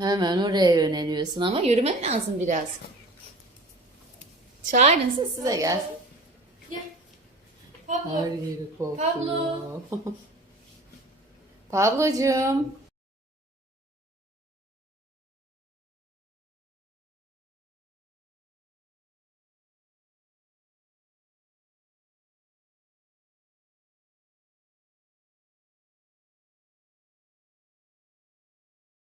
Hemen oraya yöneliyorsun ama yürümen lazım biraz. Şahin'in size gelsin. Gel. Pablo. Her yeri kokuyor. Pablo. Pablocuğum.